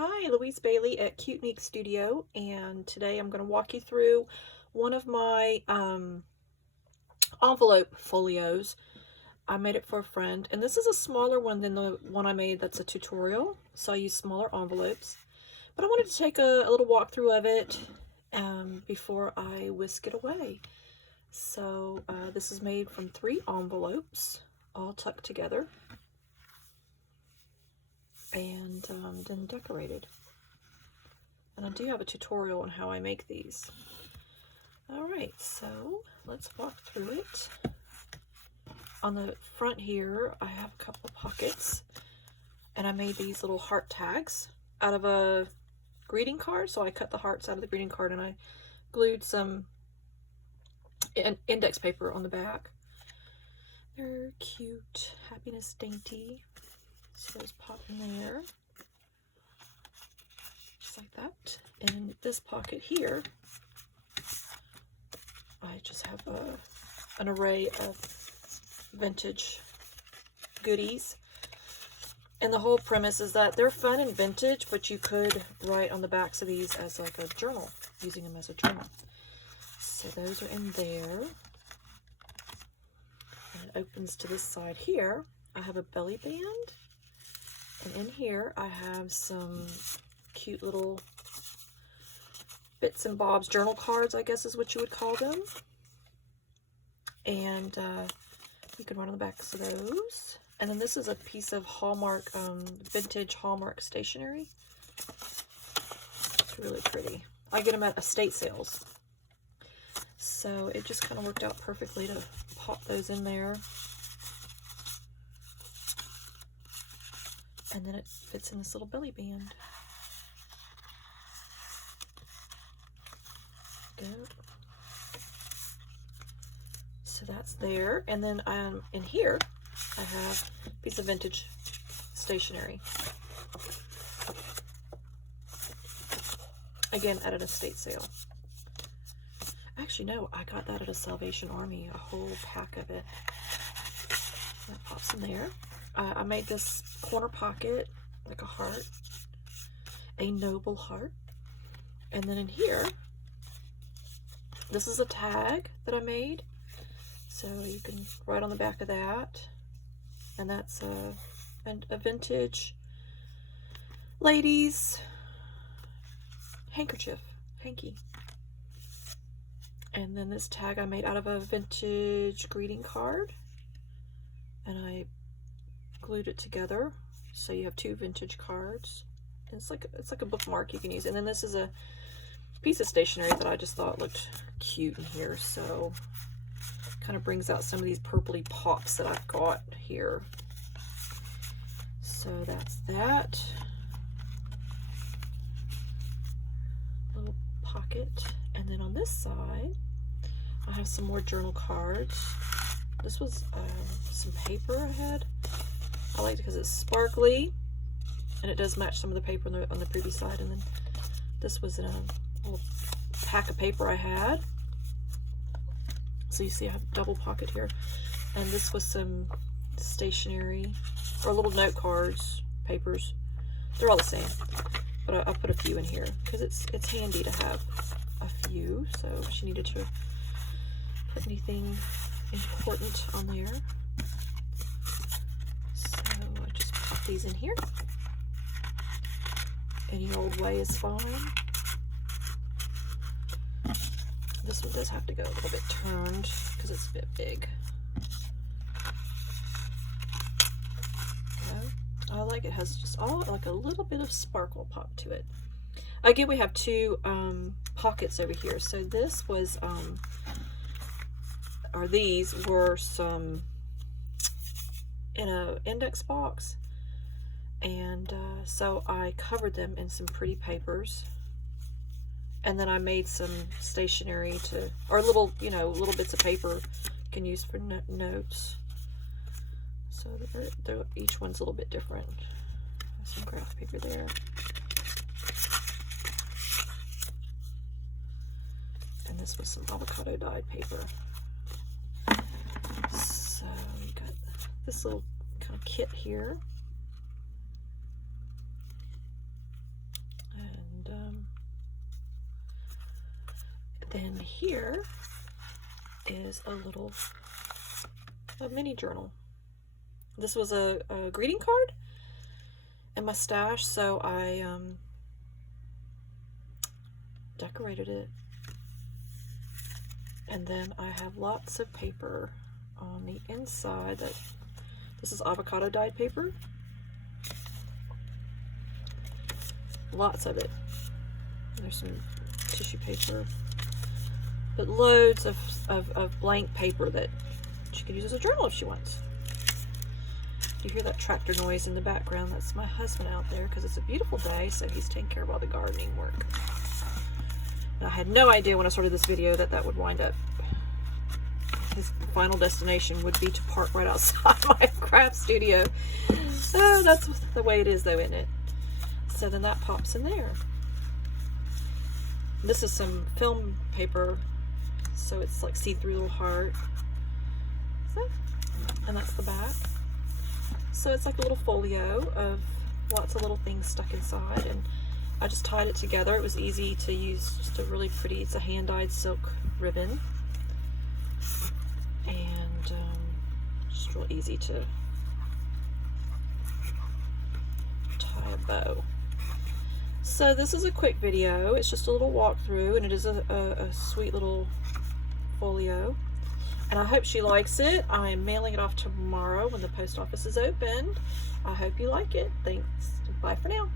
Hi, Louise Bailey at Cute Neek Studio, and today I'm going to walk you through one of my envelope folios. I made it for a friend, and this is a smaller one than the one I made that's a tutorial, so I use smaller envelopes. But I wanted to take a little walkthrough of it before I whisk it away. So this is made from 3 envelopes, all tucked together, and then decorated. And I do have a tutorial on how I make these. Alright, so let's walk through it. On the front here, I have a couple of pockets, and I made these little heart tags out of a greeting card. So I cut the hearts out of the greeting card and I glued some index paper on the back. They're cute. Happiness Dainty. So those pop in there. Just like that. And in this pocket here, I just have an array of vintage goodies. And the whole premise is that they're fun and vintage, but you could write on the backs of these as like a journal, using them as a journal. So those are in there. And it opens to this side here. I have a belly band. And in here I have some cute little bits and bobs, journal cards, I guess is what you would call them. And you can write on the backs of those. And then this is a piece of Hallmark, vintage Hallmark stationery. It's really pretty. I get them at estate sales. So it just kind of worked out perfectly to pop those in there. And then it fits in this little belly band. Good. So that's there. And then in here, I have a piece of vintage stationery. Again, at an estate sale. Actually, no, I got that at a Salvation Army, a whole pack of it. That pops in there. I made this corner pocket, like a heart, a noble heart. And then in here, this is a tag that I made. So you can write on the back of that. And that's a vintage ladies handkerchief, hanky. And then this tag I made out of a vintage greeting card. And I glued it together. So you have 2 vintage cards. And it's like a bookmark you can use. And then this is a piece of stationery that I just thought looked cute in here. So kind of brings out some of these purpley pops that I've got here. So that's that. Little pocket. And then on this side, I have some more journal cards. This was some paper I had. I liked it because it's sparkly, and it does match some of the paper on the previous side. And then this was in a little pack of paper I had. So you see I have a double pocket here. And this was some stationery, or little note cards, papers. They're all the same. But I put a few in here because it's handy to have a few. So if she needed to put anything important on there. So I just pop these in here. Any old way is fine. This one does have to go a little bit turned because it's a bit big. Yeah. I like it. Has just like a little bit of sparkle pop to it. Again, we have 2 pockets over here. So this was, or these were some in a index box. And so I covered them in some pretty papers. And then I made some stationery or little, little bits of paper you can use for notes. So each one's a little bit different. Some graph paper there. And this was some avocado dyed paper. So you got this little kind of kit here. Then here is a mini journal. This was a greeting card in my stash, so I decorated it. And then I have lots of paper on the inside. This is avocado dyed paper. Lots of it. There's some tissue paper, but loads of blank paper that she could use as a journal if she wants. You hear that tractor noise in the background? That's my husband out there because it's a beautiful day, so he's taking care of all the gardening work. And I had no idea when I started this video that would wind up, his final destination would be to park right outside my craft studio. So that's the way it is though, isn't it? So then that pops in there. This is some film paper, so it's like see-through little heart. So, and that's the back. So it's like a little folio of lots of little things stuck inside, and I just tied it together. It was easy to use, just a really pretty, it's a hand-dyed silk ribbon, and just real easy to tie a bow. So this is a quick video. It's just a little walkthrough, and it is a sweet little folio. And I hope she likes it. I am mailing it off tomorrow when the post office is open. I hope you like it. Thanks. Bye for now.